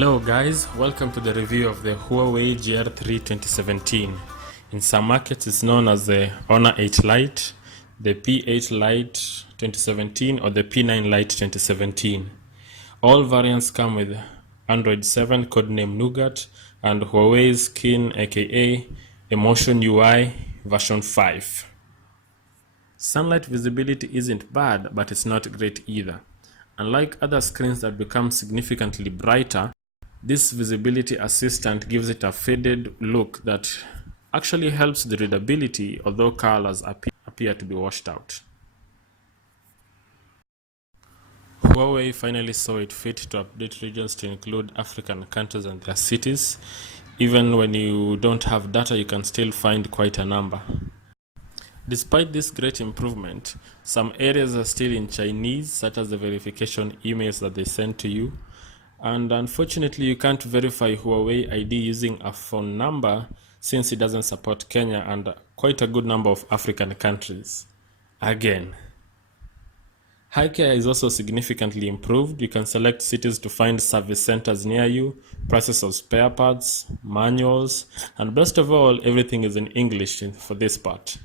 Hello guys, welcome to the review of the Huawei GR3 2017. In some markets it's known as the Honor 8 Lite, the P8 Lite 2017 or the P9 Lite 2017. All variants come with Android 7 codename Nougat and Huawei's Skin aka Emotion UI version 5. Sunlight visibility isn't bad, but it's not great either. Unlike other screens that become significantly brighter, this visibility assistant gives it a faded look that actually helps the readability, although colors appear to be washed out. Huawei finally saw it fit to update regions to include African countries and their cities. Even when you don't have data, you can still find quite a number. Despite this great improvement, some areas are still in Chinese, such as the verification emails that they send to you. And unfortunately, you can't verify Huawei ID using a phone number since it doesn't support Kenya and quite a good number of African countries. Again. Eye care is also significantly improved. You can select cities to find service centers near you, prices of spare parts, manuals, and best of all, everything is in English for this part.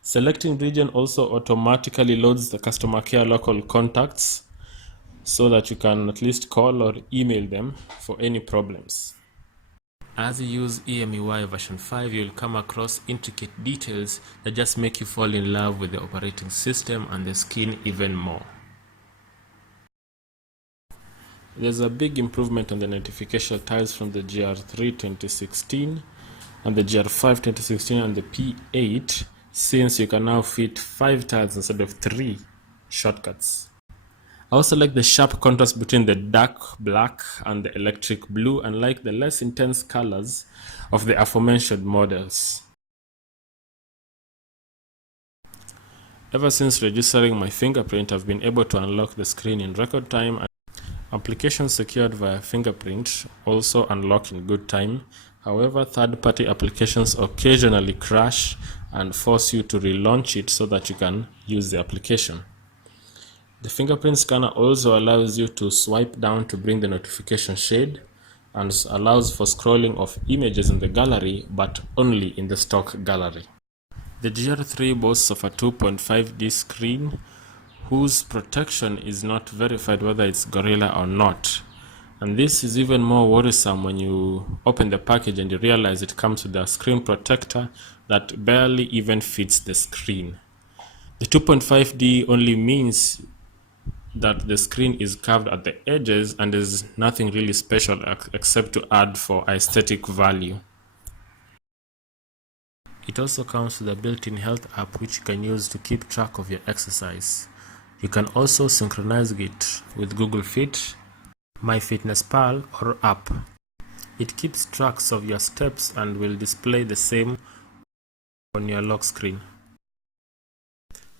Selecting region also automatically loads the customer care local contacts so that you can at least call or email them for any problems. As you use EMUI version 5, you'll come across intricate details that just make you fall in love with the operating system and the skin even more. There's a big improvement on the notification tiles from the GR3 2016 and the GR5 2016 and the P8, since you can now fit 5 tiles instead of 3 shortcuts. I also like the sharp contrast between the dark black and the electric blue, and like the less intense colors of the aforementioned models. Ever since registering my fingerprint, I've been able to unlock the screen in record time, and applications secured via fingerprint also unlock in good time. However, third-party applications occasionally crash and force you to relaunch it so that you can use the application. The fingerprint scanner also allows you to swipe down to bring the notification shade and allows for scrolling of images in the gallery, but only in the stock gallery. The GR3 boasts of a 2.5D screen whose protection is not verified whether it's Gorilla or not. And this is even more worrisome when you open the package and you realize it comes with a screen protector that barely even fits the screen. The 2.5D only means that the screen is curved at the edges and there's nothing really special except to add for aesthetic value. It also comes with a built-in health app which you can use to keep track of your exercise. You can also synchronize it with Google Fit, MyFitnessPal or app. It keeps tracks of your steps and will display the same on your lock screen.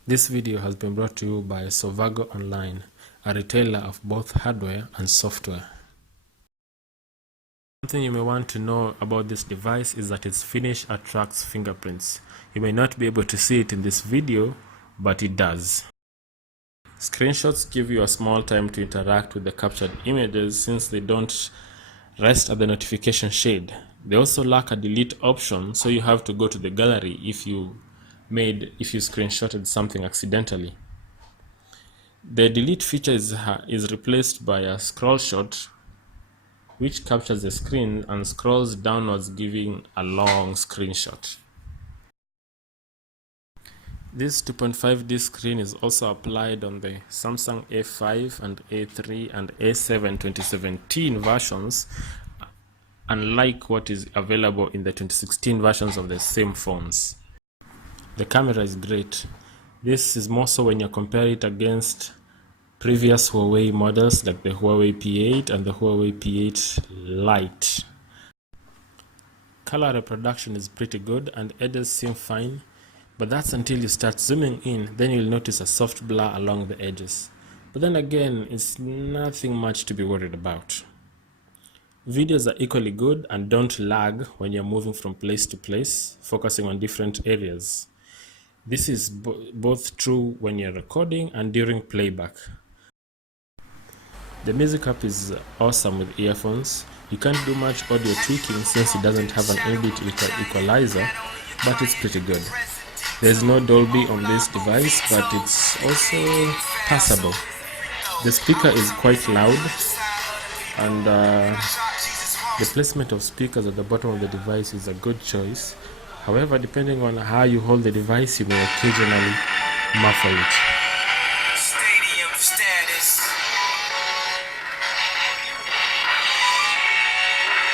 This video has been brought to you by Sovago Online, a retailer of both hardware and software. Something you may want to know about this device is that its finish attracts fingerprints. You may not be able to see it in this video, but it does. Screenshots give you a small time to interact with the captured images since they don't rest at the notification shade. They also lack a delete option, so you have to go to the gallery if you screenshotted something accidentally. The delete feature is replaced by a scroll shot which captures the screen and scrolls downwards, giving a long screenshot. This 2.5D screen is also applied on the Samsung A5 and A3 and A7 2017 versions, unlike what is available in the 2016 versions of the same phones. The camera is great. This is more so when you compare it against previous Huawei models like the Huawei P8 and the Huawei P8 Lite. Color reproduction is pretty good and edges seem fine, but that's until you start zooming in, then you'll notice a soft blur along the edges. But then again, it's nothing much to be worried about. Videos are equally good and don't lag when you're moving from place to place, focusing on different areas. This is both true when you're recording and during playback. The music app is awesome with earphones. You can't do much audio tweaking since it doesn't have an inbuilt equalizer, but it's pretty good. There's no Dolby on this device, but it's also passable. The speaker is quite loud, and the placement of speakers at the bottom of the device is a good choice. However, depending on how you hold the device, you may occasionally muffle it.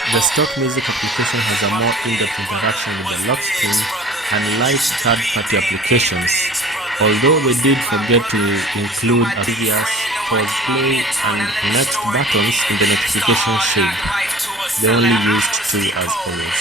The stock music application has a more in-depth interaction with the lock screen and light third-party applications. Although they did forget to include a previous pause, play, and next buttons in the notification shade. They only used two as always.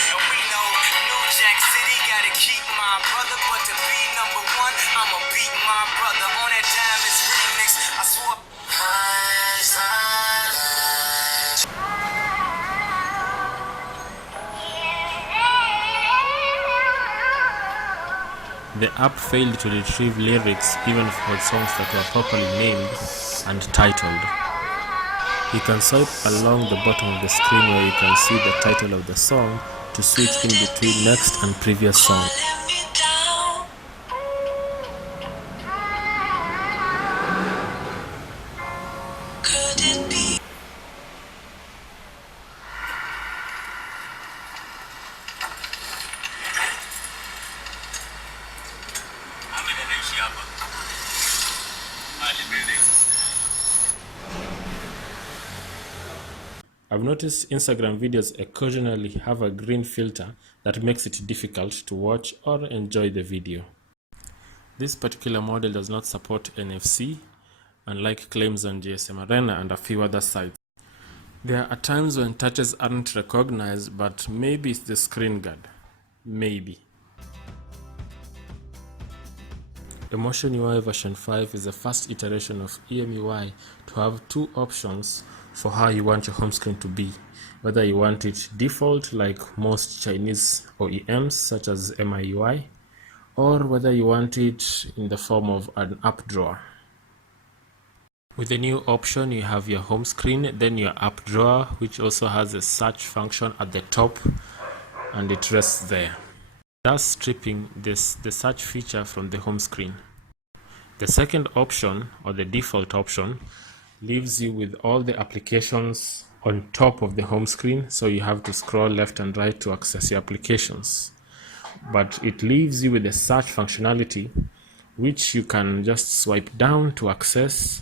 The app failed to retrieve lyrics even for songs that were properly named and titled. You can swipe along the bottom of the screen where you can see the title of the song to switch in between next and previous song. I've noticed Instagram videos occasionally have a green filter that makes it difficult to watch or enjoy the video. This particular model does not support NFC, unlike claims on GSM Arena and a few other sites. There are times when touches aren't recognized, but maybe it's the screen guard. Maybe. Emotion UI version 5 is the first iteration of EMUI to have two options for how you want your home screen to be, whether you want it default like most Chinese OEMs such as MIUI, or whether you want it in the form of an app drawer. With the new option, you have your home screen, then your app drawer, which also has a search function at the top, and it rests there, thus stripping the search feature from the home screen. The second option, or the default option, leaves you with all the applications on top of the home screen, so you have to scroll left and right to access your applications. But it leaves you with the search functionality, which you can just swipe down to access.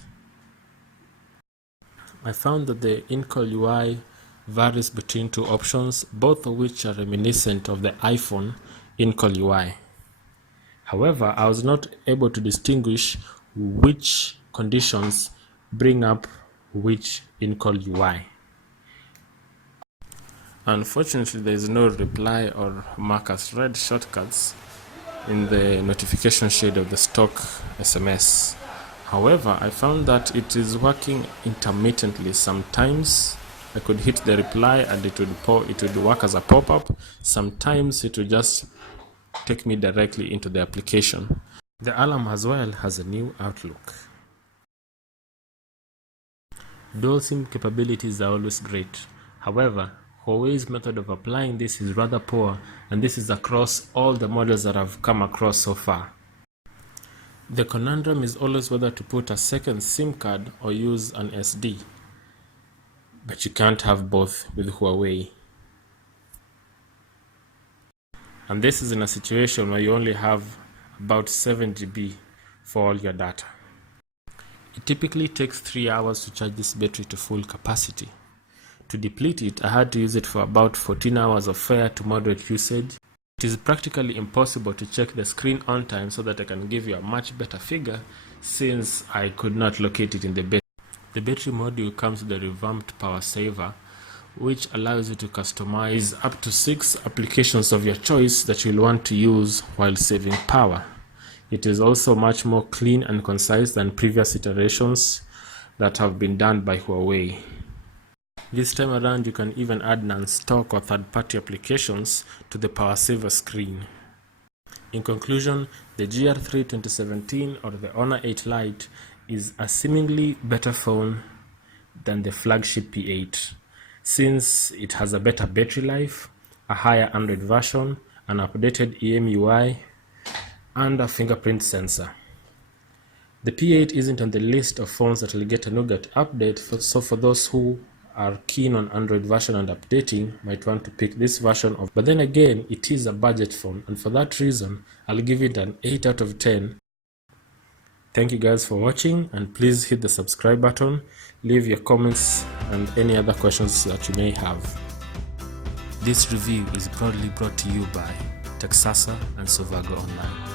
I found that the in-call UI varies between two options, both of which are reminiscent of the iPhone in-call UI. However, I was not able to distinguish which conditions bring up which in-call UI. Unfortunately, there is no reply or mark as read shortcuts in the notification shade of the stock SMS. However, I found that it is working intermittently. Sometimes I could hit the reply and it would work as a pop-up. Sometimes it would just take me directly into the application. The alarm as well has a new outlook. Dual SIM capabilities are always great. However, Huawei's method of applying this is rather poor, and this is across all the models that I've come across so far. The conundrum is always whether to put a second SIM card or use an SD. But you can't have both with Huawei. And this is in a situation where you only have about 7 GB for all your data. It typically takes 3 hours to charge this battery to full capacity. To deplete it, I had to use it for about 14 hours of fair to moderate usage. It is practically impossible to check the screen on time so that I can give you a much better figure, since I could not locate it in the battery. The battery module comes with a revamped power saver, which allows you to customize up to 6 applications of your choice that you'll want to use while saving power. It is also much more clean and concise than previous iterations that have been done by Huawei. This time around, you can even add non-stock or third-party applications to the power saver screen. In conclusion, the GR3 2017 or the Honor 8 Lite is a seemingly better phone than the flagship P8, since it has a better battery life, a higher Android version, an updated EMUI, and a fingerprint sensor. The P8 isn't on the list of phones that will get a Nougat update, so for those who are keen on Android version and updating might want to pick this version of. But then again, it is a budget phone, and for that reason, I'll give it an 8 out of 10. Thank you guys for watching, and please hit the subscribe button, leave your comments and any other questions that you may have. This review is proudly brought to you by TechSasa and Sovago Online.